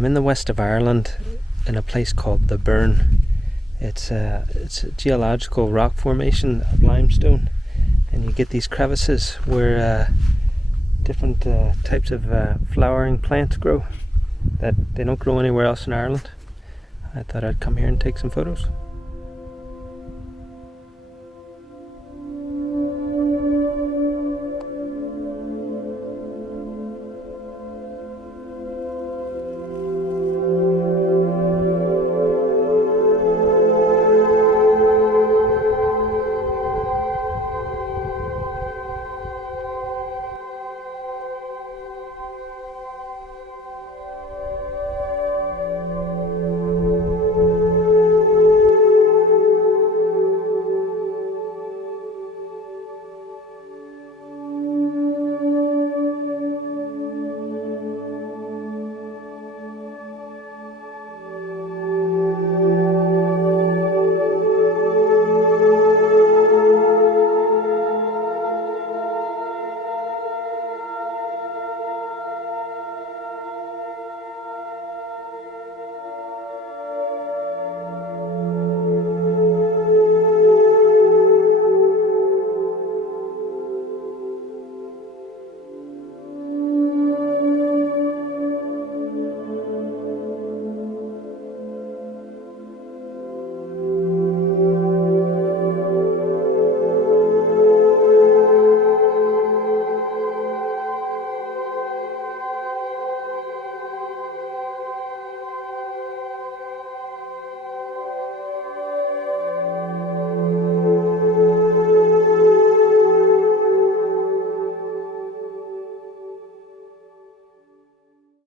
I'm in the west of Ireland in a place called the Burren. It's a geological rock formation of limestone, and you get these crevices where different types of flowering plants grow that they don't grow anywhere else in Ireland. I thought I'd come here and take some photos.